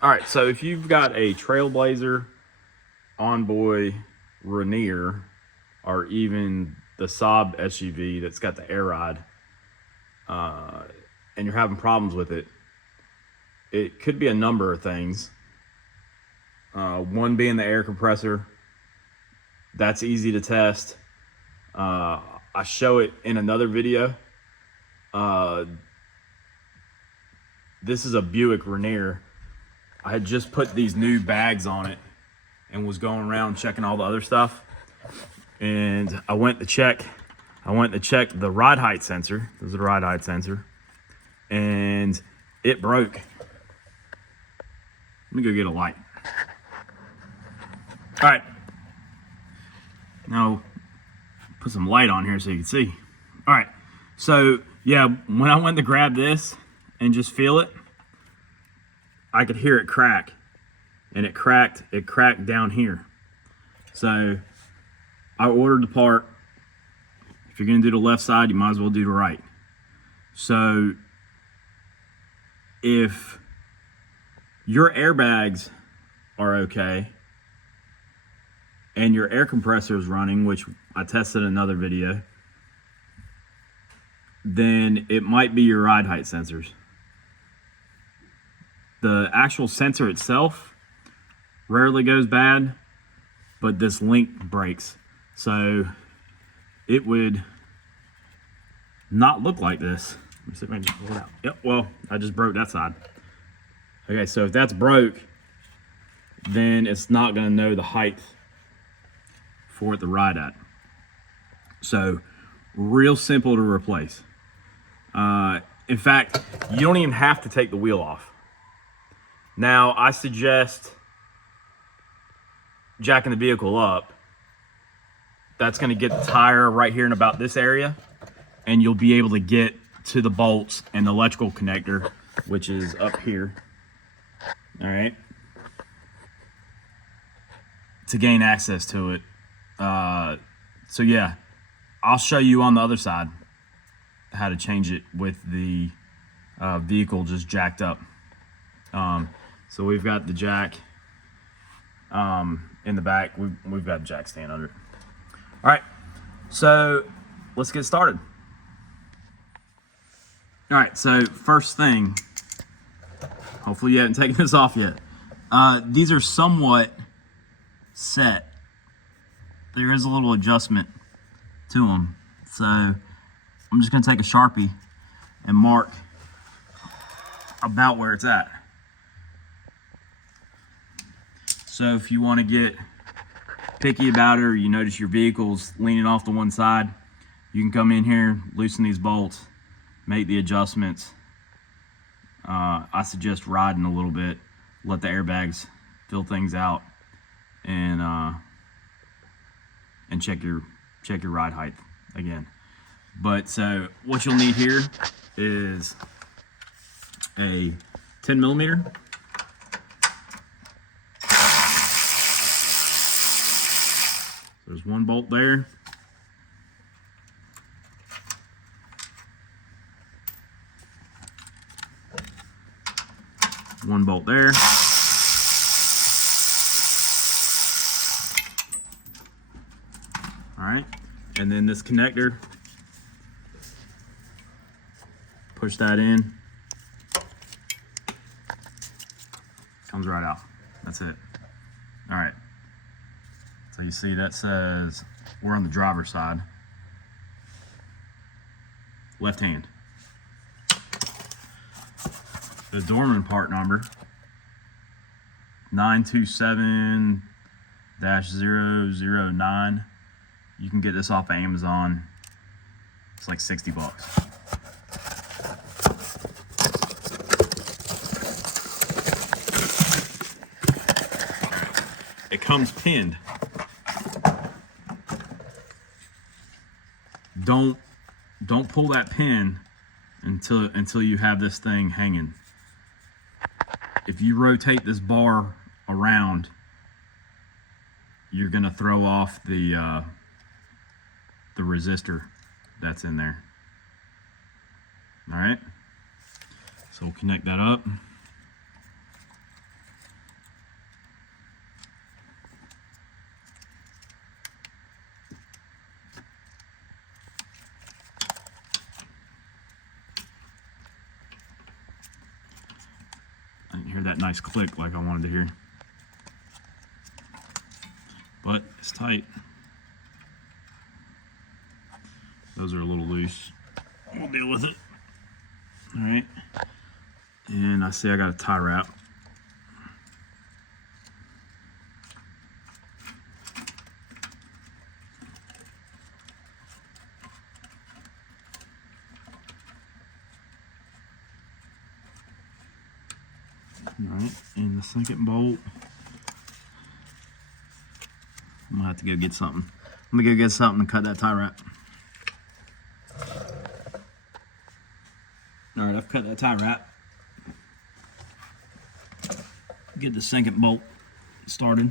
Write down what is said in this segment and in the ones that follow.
All right, so if you've got a Trailblazer, Envoy, Rainier, or even the Saab SUV that's got the air ride, and you're having problems with it, it could be a number of things. One being the air compressor. That's easy to test. I show it in another video. This is a Buick Rainier. I had just put these new bags on it and was going around checking all the other stuff. And I went to check the ride height sensor. This is a ride height sensor. And it broke. Let me go get a light. All right. Now, put some light on here so you can see. All right. So, yeah, when I went to grab this and just feel it, I could hear it crack. And it cracked down here. So, I ordered the part. If you're going to do the left side, you might as well do the right. So, if your airbags are okay and your air compressor is running, which I tested in another video, then it might be your ride height sensors. The actual sensor itself rarely goes bad, but this link breaks. So it would not look like this. Let me see if I can just pull it out. Yep, well, I just broke that side. Okay, so if that's broke, then it's not gonna know the height for it to ride at. So, real simple to replace. In fact, you don't even have to take the wheel off. Now, I suggest jacking the vehicle up. That's gonna get the tire right here in about this area, and you'll be able to get to the bolts and the electrical connector, which is up here. All right, to gain access to it. So yeah, I'll show you on the other side how to change it with the vehicle just jacked up. So we've got the jack in the back. We've got a jack stand under it. All right, so let's get started. All right, so first thing, hopefully you haven't taken this off yet. These are somewhat set. There is a little adjustment to them. So I'm just gonna take a Sharpie and mark about where it's at. So if you wanna get picky about it, or you notice your vehicle's leaning off to one side, you can come in here, loosen these bolts, make the adjustments. I suggest riding a little bit, let the airbags fill things out, and check your ride height again. But so what you'll need here is a 10 millimeter. There's one bolt there. One bolt there. All right, and then this connector, push that in, comes right out. That's it. All right, so you see that says we're on the driver's side, left hand. The Dorman part number, 927-009. You can get this off of Amazon. It's like 60 bucks. It comes pinned. Don't pull that pin until you have this thing hanging. If you rotate this bar around, you're gonna throw off the resistor that's in there. All right, so we'll connect that up. didn't hear that nice click like I wanted to hear. But it's tight. Those are a little loose. We'll deal with it. All right. And I see I got a tie wrap. All right, and the second bolt, I'm gonna have to go get something. I'm gonna go get something to cut that tie wrap. All right, I've cut that tie wrap. Get the second bolt started.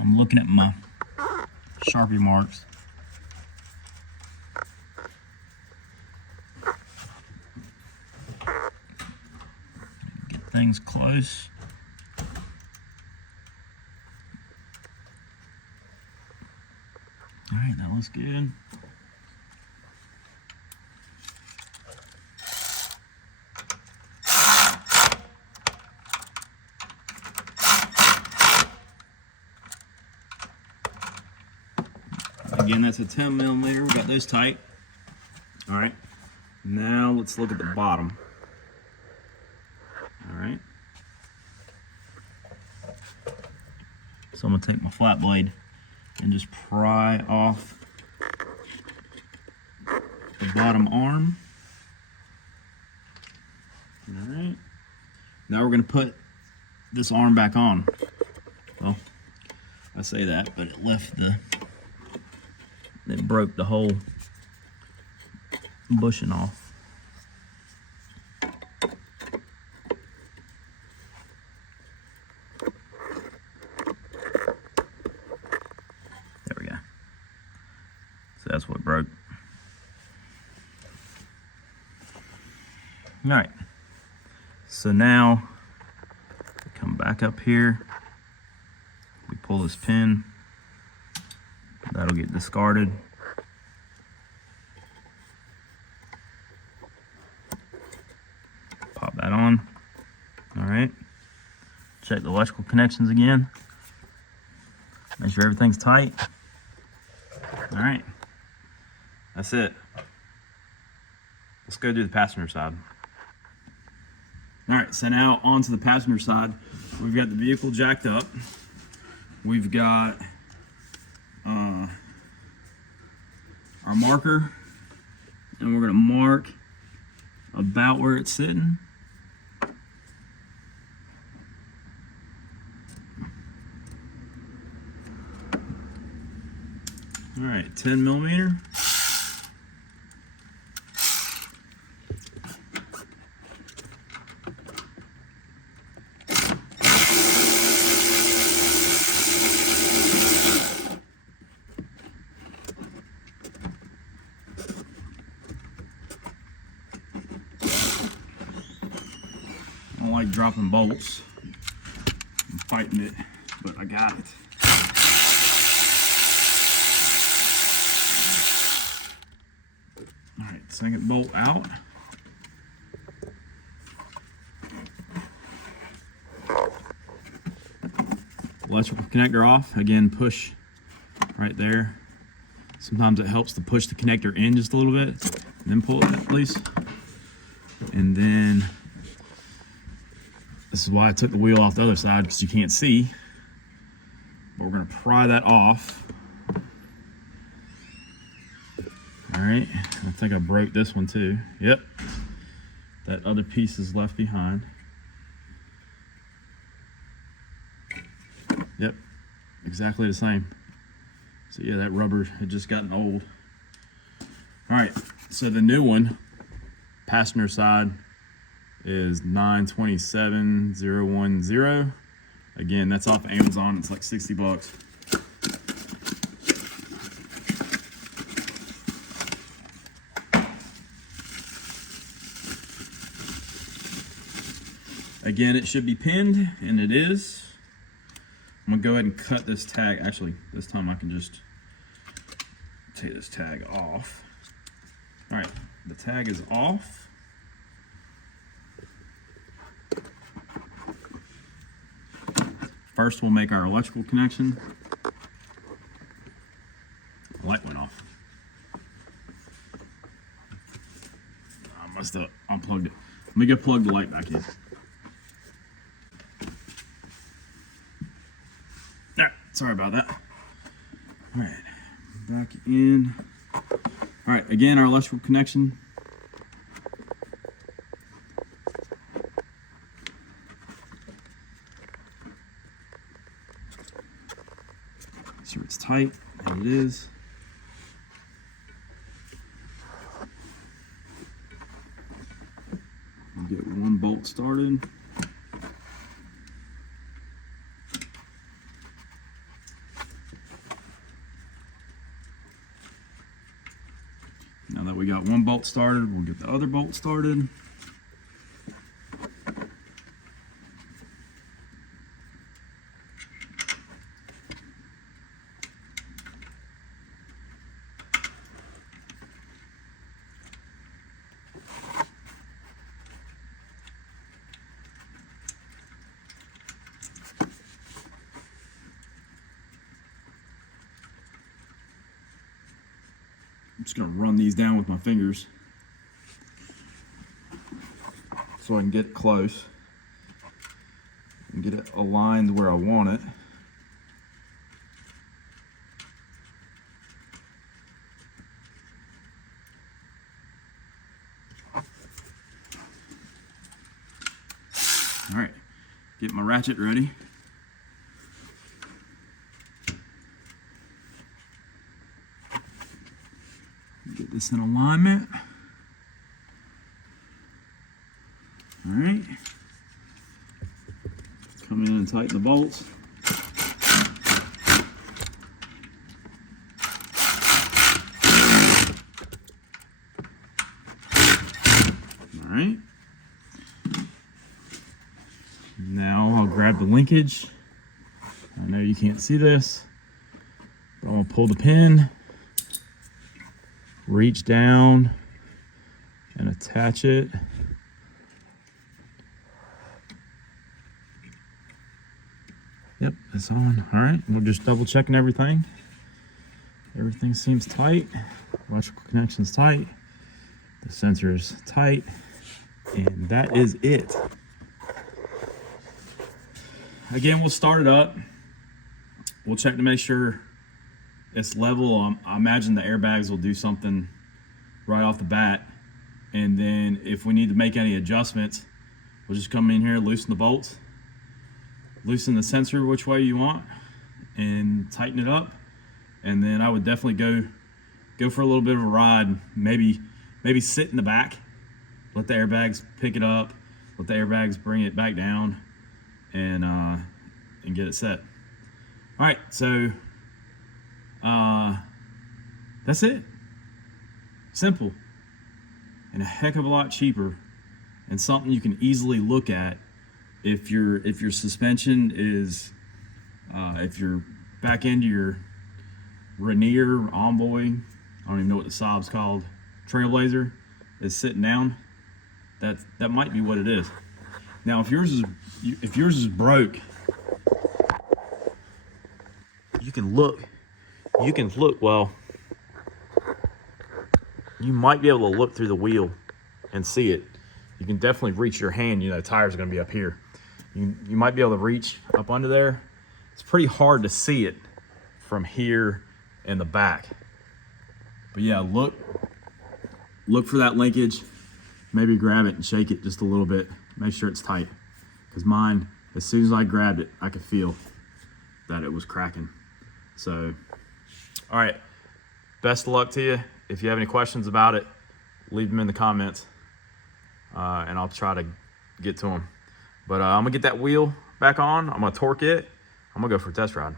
I'm looking at my Sharpie marks. Get things close. All right, that looks good. Again, that's a 10 millimeter. We got those tight. All right. Now let's look at the bottom. All right. So I'm gonna take my flat blade and just pry off the bottom arm. All right. Now we're gonna put this arm back on. Well, I say that, but it broke the whole bushing off. There we go. So that's what broke. All right. So now we come back up here. We pull this pin. That'll get discarded. Pop that on. All right. Check the electrical connections again. Make sure everything's tight. All right. That's it. Let's go do the passenger side. All right, so now onto the passenger side. We've got the vehicle jacked up. We've got our marker, and we're going to mark about where it's sitting. All right, 10 millimeter. I don't like dropping bolts. I'm fighting it, but I got it. All right, second bolt out. Electrical connector off. Again, push right there. Sometimes it helps to push the connector in just a little bit, and then pull it, please. And then this is why I took the wheel off the other side, because you can't see. But we're gonna pry that off. All right, I think I broke this one too. Yep, that other piece is left behind. Yep, exactly the same. So yeah, that rubber had just gotten old. All right, so the new one, passenger side, is 927010. Again, that's off Amazon. It's like 60 bucks. Again, it should be pinned, and it is. I'm gonna go ahead and cut this tag. Actually, this time I can just take this tag off. All right, the tag is off. First, we'll make our electrical connection. The light went off. I must have unplugged it. Let me go plug the light back in. All right, sorry about that. All right, back in. All right, again, our electrical connection. Make sure it's tight, and it is. Get one bolt started. Now that we got one bolt started, we'll get the other bolt started. I'm just going to run these down with my fingers so I can get close and get it aligned where I want it. All right, get my ratchet ready. Get this in alignment. All right. Come in and tighten the bolts. All right. Now I'll grab the linkage. I know you can't see this, but I'm gonna pull the pin, reach down and attach it. Yep, it's on. All right, we're just double checking everything. Everything seems tight. Electrical connection's tight. The sensor is tight. And that is it. Again, we'll start it up. We'll check to make sure it's level. I imagine the airbags will do something right off the bat. And then if we need to make any adjustments, we'll just come in here, loosen the bolts, loosen the sensor which way you want, and tighten it up. And then I would definitely go for a little bit of a ride. Maybe sit in the back, let the airbags pick it up, let the airbags bring it back down, and get it set. All right, so that's it. Simple and a heck of a lot cheaper, and something you can easily look at if your suspension is if your back end of your Rainier, Envoy, I don't even know what the Saab's called, Trailblazer, is sitting down. That might be what it is. Now, if yours is broke, you can look. Well, you might be able to look through the wheel and see it. You can definitely reach your hand. You know, the tires are going to be up here. You might be able to reach up under there. It's pretty hard to see it from here in the back. But yeah, look for that linkage. Maybe grab it and shake it just a little bit. Make sure it's tight. Because mine, as soon as I grabbed it, I could feel that it was cracking. So, all right. Best of luck to you. If you have any questions about it, leave them in the comments, and I'll try to get to them. But I'm going to get that wheel back on. I'm going to torque it. I'm going to go for a test ride.